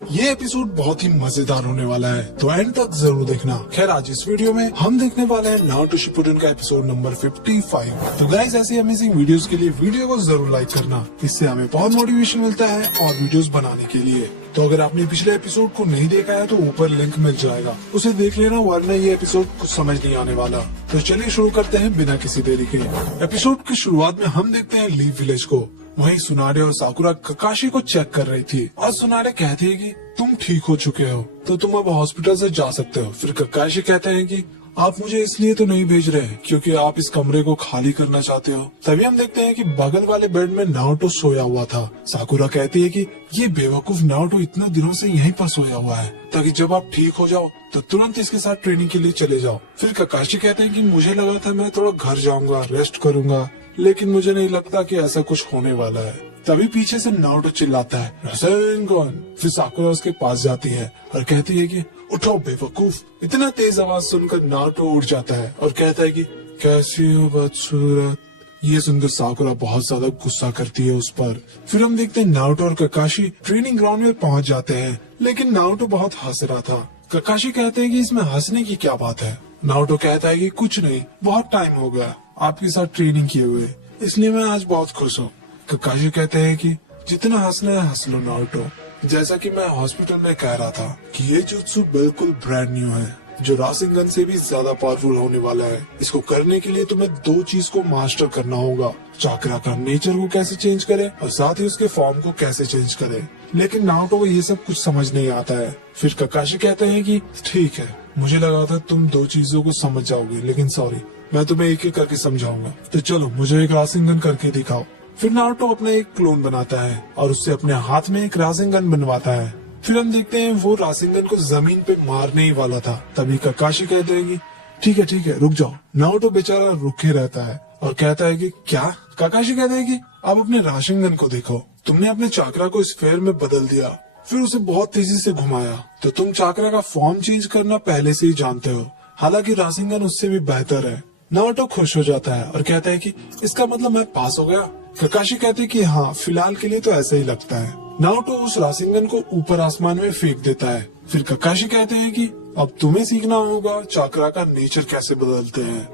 ये एपिसोड बहुत ही मजेदार होने वाला है, तो एंड तक जरूर देखना। खैर आज इस वीडियो में हम देखने वाले हैं नारुतो शिपुडेन का एपिसोड नंबर 55। तो गाइस ऐसी अमेजिंग वीडियोस के लिए वीडियो को जरूर लाइक करना, इससे हमें बहुत मोटिवेशन मिलता है और वीडियोस बनाने के लिए। तो अगर आपने पिछले एपिसोड को नहीं देखा है तो ऊपर लिंक मिल जाएगा, उसे देख लेना, वरना ये एपिसोड कुछ समझ नहीं आने वाला। तो चलिए शुरू करते हैं बिना किसी देरी के। एपिसोड की शुरुआत में हम देखते हैं लीफ विलेज को। वहीं सुनारे और साकुरा ककाशी को चेक कर रही थी और सुनारे कहते हैं कि तुम ठीक हो चुके हो तो तुम अब हॉस्पिटल से जा सकते हो। फिर ककाशी कहते हैं कि आप मुझे इसलिए तो नहीं भेज रहे क्योंकि आप इस कमरे को खाली करना चाहते हो। तभी हम देखते हैं कि बगल वाले बेड में नारुतो सोया हुआ था। साकुरा कहती है कि ये बेवकूफ नारुतो इतने दिनों से यहीं पर सोया हुआ है ताकि जब आप ठीक हो जाओ तो तुरंत इसके साथ ट्रेनिंग के लिए चले जाओ। फिर ककाशी कहते हैं कि मुझे लगा था मैं थोड़ा घर जाऊंगा, रेस्ट करूंगा, लेकिन मुझे नहीं लगता कि ऐसा कुछ होने वाला है। तभी पीछे से नारुतो चिल्लाता है रासेनगन। फिर साकुरा उसके पास जाती है और कहती है कि उठो बेवकूफ। इतना तेज आवाज सुनकर नारुतो उठ जाता है और कहता है कि कैसी हो बदसूरत। ये सुनकर साकुरा बहुत ज्यादा गुस्सा करती है उस पर। फिर हम देखते हैं नारुतो और ककाशी ट्रेनिंग ग्राउंड में पहुंच जाते हैं, लेकिन नारुतो बहुत हंस रहा था। ककाशी कहते हैं कि इसमें हंसने की क्या बात है। नारुतो कहता है कि कुछ नहीं, बहुत टाइम हो गया आपके साथ ट्रेनिंग किए हुए, इसलिए मैं आज बहुत खुश हूँ। ककाशी कहते हैं कि जितना हंसना है हंस लो नारुतो। जैसा कि मैं हॉस्पिटल में कह रहा था कि ये जुत्सु बिल्कुल ब्रांड न्यू है जो रासेनगन से भी ज्यादा पावरफुल होने वाला है। इसको करने के लिए तुम्हें दो चीज को मास्टर करना होगा, चाकरा का नेचर को कैसे चेंज करे और साथ ही उसके फॉर्म को कैसे चेंज करे। लेकिन नारुतो को ये सब कुछ समझ नहीं आता है। फिर ककाशी कहते हैं कि ठीक है, मुझे लगा था तुम दो चीजों को समझ जाओगे, लेकिन सॉरी, मैं तुम्हें एक एक करके समझाऊंगा। तो चलो मुझे एक रासेनगन करके दिखाओ। फिर नारुतो अपना एक क्लोन बनाता है और उससे अपने हाथ में एक रासेनगन बनवाता है। फिर हम देखते हैं वो रासेनगन को जमीन पे मारने ही वाला था। तभी ककाशी कहते हैं कि ठीक है रुक जाओ। नारुतो बेचारा रुके रहता है और कहता है कि क्या। ककाशी कहते हैं कि अब अपने रासेनगन को देखो, तुमने अपने चाकरा को स्फेयर में बदल दिया, फिर उसे बहुत तेजी से घुमाया, तो तुम चाकरा का फॉर्म चेंज करना पहले से ही जानते हो। हालांकि रासेनगन उससे भी बेहतर है। नारुतो खुश हो जाता है और कहता है कि इसका मतलब मैं पास हो गया। ककाशी कहते हैं कि हाँ, फिलहाल के लिए तो ऐसा ही लगता है। नारुतो उस रासेनगन को ऊपर आसमान में फेंक देता है। फिर ककाशी कहते हैं कि अब तुम्हें सीखना होगा चाकरा का नेचर कैसे बदलते हैं।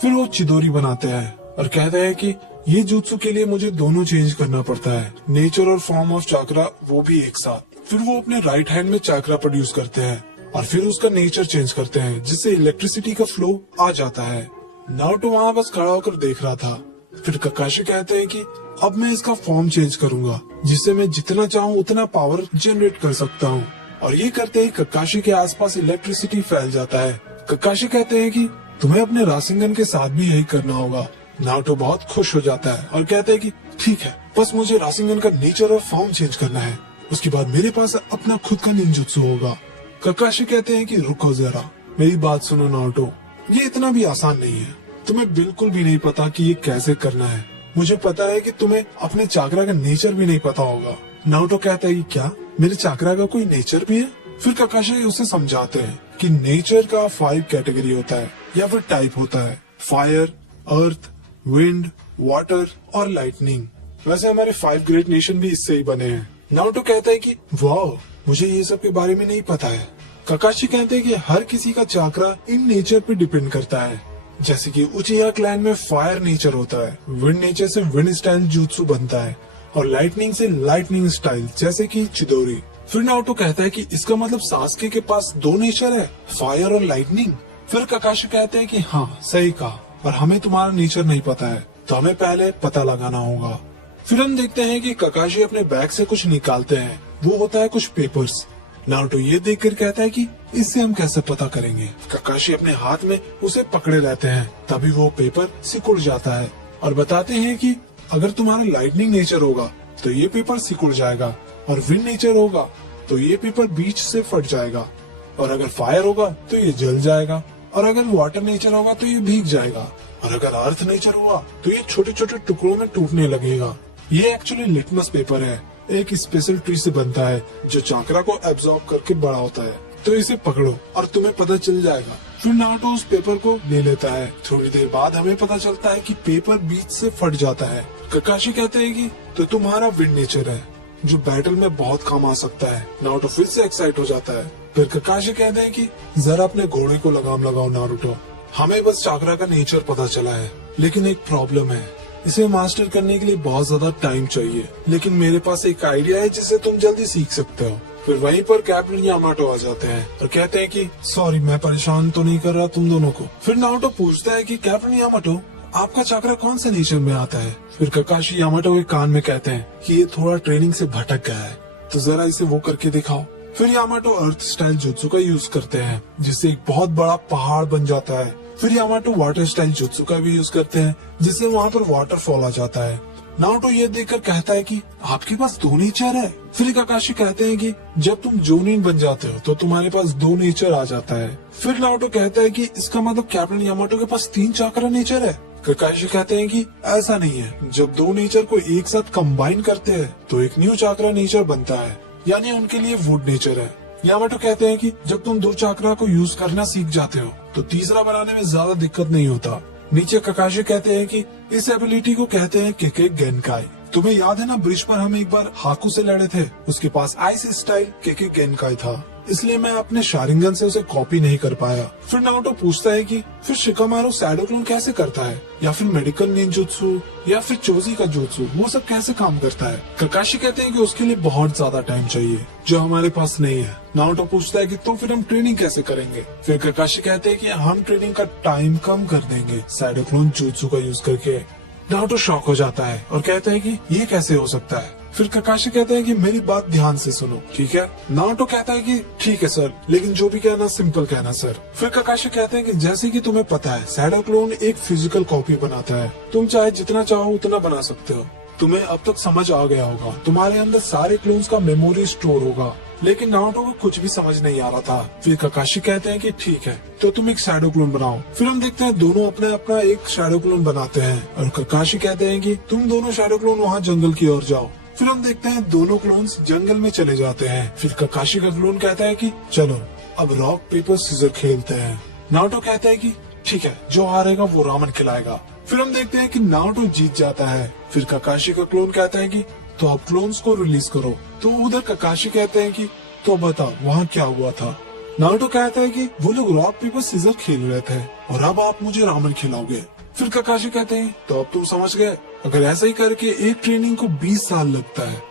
फिर वो चिदोरी बनाते हैं और कहते हैं कि ये जुत्सु के लिए मुझे दोनों चेंज करना पड़ता है, नेचर और फॉर्म ऑफ चाकरा, वो भी एक साथ। फिर वो अपने राइट हैंड में चाकरा प्रोड्यूस करते हैं और फिर उसका नेचर चेंज करते हैं, जिससे इलेक्ट्रिसिटी का फ्लो आ जाता है। नारुतो वहाँ बस खड़ा होकर देख रहा था। फिर ककाशी कहते हैं कि अब मैं इसका फॉर्म चेंज करूंगा, जिससे मैं जितना चाहूँ उतना पावर जनरेट कर सकता हूँ। और ये करते ही ककाशी के आसपास इलेक्ट्रिसिटी फैल जाता है। ककाशी कहते हैं कि तुम्हें अपने रासेनगन के साथ भी यही करना होगा। नारुतो बहुत खुश हो जाता है और कहते हैं कि ठीक है, बस मुझे रासेनगन का नेचर और फॉर्म चेंज करना है, उसके बाद मेरे पास अपना खुद का निंजुत्सु होगा। ककाशी कहते हैं कि रुको जरा, मेरी बात सुनो नारुतो, ये इतना भी आसान नहीं है। तुम्हें बिल्कुल भी नहीं पता कि ये कैसे करना है। मुझे पता है कि तुम्हें अपने चाकरा का नेचर भी नहीं पता होगा। नारुतो कहता है कि क्या मेरे चाकरा का कोई नेचर भी है। फिर ककाशी उसे समझाते हैं कि नेचर का 5 कैटेगरी होता है या फिर टाइप होता है, फायर, अर्थ, विंड, वाटर और लाइटनिंग। वैसे हमारे 5 ग्रेट नेशन भी इससे ही बने हैं। नारुतो कहता है कि वाह, मुझे ये सब के बारे में नहीं पता है। ककाशी कहते हैं कि हर किसी का चाकरा इन नेचर पे डिपेंड करता है। जैसे कि उचिहा क्लैन में फायर नेचर होता है, विंड नेचर से विंड स्टाइल जुत्सु बनता है और लाइटनिंग से लाइटनिंग स्टाइल जैसे कि चिदोरी। फिर नारुतो कहता है कि इसका मतलब सासुके के पास 2 नेचर है, फायर और लाइटनिंग। फिर ककाशी कहते हैं कि हाँ सही कहा, पर हमें तुम्हारा नेचर नहीं पता है, तो हमें पहले पता लगाना होगा। फिर हम देखते हैं कि ककाशी अपने बैग से कुछ निकालते हैं, वो होता है कुछ पेपर्स। नारुतो ये देखकर कहता है कि इससे हम कैसे पता करेंगे। ककाशी अपने हाथ में उसे पकड़े रहते हैं, तभी वो पेपर सिकुड़ जाता है और बताते हैं कि अगर तुम्हारा लाइटनिंग नेचर होगा तो ये पेपर सिकुड़ जाएगा, और विंड नेचर होगा तो ये पेपर बीच से फट जाएगा, और अगर फायर होगा तो ये जल जाएगा, और अगर वाटर नेचर होगा तो ये भीग जाएगा, और अगर अर्थ नेचर हुआ तो ये छोटे छोटे टुकड़ों में टूटने लगेगा। ये एक्चुअली लिटमस पेपर है, एक स्पेशल ट्री से बनता है जो चाकरा को एब्जॉर्ब करके बड़ा होता है। तो इसे पकड़ो और तुम्हें पता चल जाएगा। फिर नारुतो उस पेपर को ले लेता है। थोड़ी देर बाद हमें पता चलता है कि पेपर बीच से फट जाता है। ककाशी कहते हैं कि तो तुम्हारा विंड नेचर है। जो बैटल में बहुत काम आ सकता है। नारुतो फिर से एक्साइट हो जाता है। फिर ककाशी कहते हैं कि जरा अपने घोड़े को लगाम लगाओ नारुतो, हमें बस चाक्रा का नेचर पता चला है, लेकिन एक प्रॉब्लम है, इसे मास्टर करने के लिए बहुत ज्यादा टाइम चाहिए, लेकिन मेरे पास एक आइडिया है जिसे तुम जल्दी सीख सकते हो। फिर वहीं पर कैप्टन यामाटो आ जाते हैं और कहते हैं कि सॉरी, मैं परेशान तो नहीं कर रहा तुम दोनों को। फिर नारुतो पूछता है कि कैप्टन यामाटो, आपका चाक्रा कौन से नेचर में आता है? फिर ककाशी यामाटो के कान में कहते हैं कि ये थोड़ा ट्रेनिंग से भटक गया है, तो जरा इसे वो करके दिखाओ। फिर यामाटो अर्थ स्टाइल जुत्सु का यूज करते हैं, जिससे एक बहुत बड़ा पहाड़ बन जाता है। फिर यामाटो वाटर स्टाइल जुत्सु का भी यूज करते हैं, जिससे वहाँ पर वाटरफॉल आ जाता है। नारुतो ये देखकर कहता है कि आपके पास 2 नेचर है। फिर ककाशी कहते हैं कि जब तुम जोनिन बन जाते हो तो तुम्हारे पास 2 नेचर आ जाता है। फिर नारुतो कहता है कि इसका मतलब कैप्टन यामाटो के पास 3 चाक्रा नेचर है। ककाशी कहते हैं कि ऐसा नहीं है, जब 2 नेचर को एक साथ कंबाइन करते हैं तो एक न्यू चाक्रा नेचर बनता है, यानी उनके लिए वुड नेचर है। यामाटो कहते हैं कि जब तुम 2 चाक्रा को यूज करना सीख जाते हो तो तीसरा बनाने में ज्यादा दिक्कत नहीं होता। नीचे ककाशी कहते हैं कि इस एबिलिटी को कहते हैं केके गेनकाई। तुम्हें याद है ना, ब्रिज पर हम एक बार हाकू से लड़े थे, उसके पास आइस स्टाइल केके गेनकाई था, इसलिए मैं अपने शारिंगन से उसे कॉपी नहीं कर पाया। फिर नारुतो पूछता है कि फिर शिकामारू शैडो क्लोन कैसे करता है, या फिर मेडिकल निंजुत्सु या फिर चोजी का जुत्सु, वो सब कैसे काम करता है? ककाशी कहते हैं कि उसके लिए बहुत ज्यादा टाइम चाहिए, जो हमारे पास नहीं है। नारुतो पूछता है कि तो फिर हम ट्रेनिंग कैसे करेंगे? फिर ककाशी कहते हैं कि हम ट्रेनिंग का टाइम कम कर देंगे शैडो क्लोन जुत्सु का यूज करके। नारुतो शॉक हो जाता है और कहता है कि ये कैसे हो सकता है? फिर ककाशी कहते हैं कि मेरी बात ध्यान से सुनो, ठीक है? नारुतो कहता है कि ठीक है सर, लेकिन जो भी कहना सिंपल कहना सर। फिर ककाशी कहते हैं कि जैसे कि तुम्हें पता है, शैडो क्लोन एक फिजिकल कॉपी बनाता है, तुम चाहे जितना चाहो उतना बना सकते हो। तुम्हें अब तक समझ आ गया होगा, तुम्हारे अंदर सारे क्लोन्स का मेमोरी स्टोर होगा। लेकिन नारुतो को कुछ भी समझ नहीं आ रहा था। फिर ककाशी कहते हैं कि ठीक है, तो तुम एक शैडो क्लोन बनाओ। फिर हम देखते हैं दोनों अपने अपना एक शैडो क्लोन बनाते हैं और ककाशी कहते हैं कि तुम दोनों शैडो क्लोन वहाँ जंगल की ओर जाओ। फिर हम देखते हैं दोनों क्लोन्स जंगल में चले जाते हैं। फिर ककाशी का क्लोन कहता है कि चलो अब रॉक पेपर सीजर खेलते हैं। नारुतो कहता है कि ठीक है, जो हारेगा वो रामन खिलाएगा। फिर हम देखते हैं कि नारुतो जीत जाता है। फिर ककाशी का क्लोन कहता है कि तो अब क्लोन्स को रिलीज करो। तो उधर ककाशी कहते हैं कि तो बता वहाँ क्या हुआ था? नारुतो कहता है कि वो लोग रॉक पेपर सीजर खेल रहे थे और अब आप मुझे रामन खिलाओगे। फिर ककाशी कहते हैं तो अब तुम समझ गए, अगर ऐसा ही करके एक ट्रेनिंग को 20 साल लगता है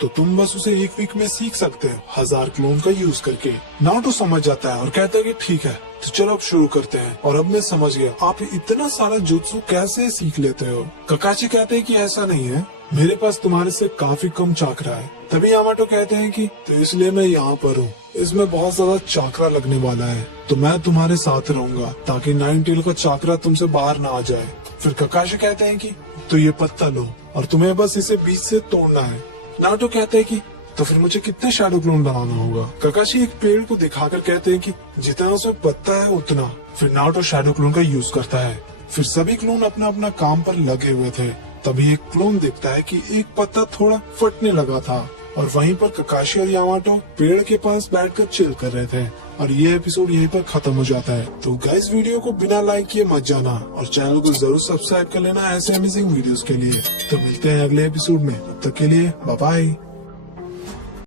तो तुम बस उसे 1 वीक में सीख सकते हो 1000 क्लोन का यूज करके। नारुतो समझ जाता है और कहता है कि ठीक है, तो चलो अब शुरू करते हैं। और अब मैं समझ गया आप इतना सारा जुत्सु कैसे सीख लेते हो। ककाशी कहते हैं कि ऐसा नहीं है, मेरे पास तुम्हारे से काफी कम चाक्रा है। तभी यामाटो कहते हैं कि तो इसलिए मैं यहाँ पर हूँ, इसमें बहुत ज्यादा चाक्रा लगने वाला है, तो मैं तुम्हारे साथ रहूंगा ताकि नाइन टेल का चाक्रा तुमसे बाहर ना आ जाए। फिर ककाशी कहते हैं कि तो ये पत्ता लो और तुम्हें बस इसे बीच से तोड़ना है। नारुतो कहते हैं कि तो फिर मुझे कितने शैडो क्लोन बनाना होगा? ककाशी एक पेड़ को दिखाकर कहते हैं कि जितना उसमें पत्ता है उतना। फिर नारुतो शैडो क्लोन का यूज करता है। फिर सभी क्लोन अपना अपना काम पर लगे हुए थे। तभी एक क्लोन देखता है कि एक पत्ता थोड़ा फटने लगा था और वहीं पर ककाशी और यामाटो पेड़ के पास बैठकर चिल कर रहे थे। और ये एपिसोड यहीं पर खत्म हो जाता है। तो गाइस वीडियो को बिना लाइक किए मत जाना और चैनल को जरूर सब्सक्राइब कर लेना ऐसे अमेजिंग वीडियोस के लिए। तो मिलते हैं अगले एपिसोड में, तब तक के लिए बाय बाय।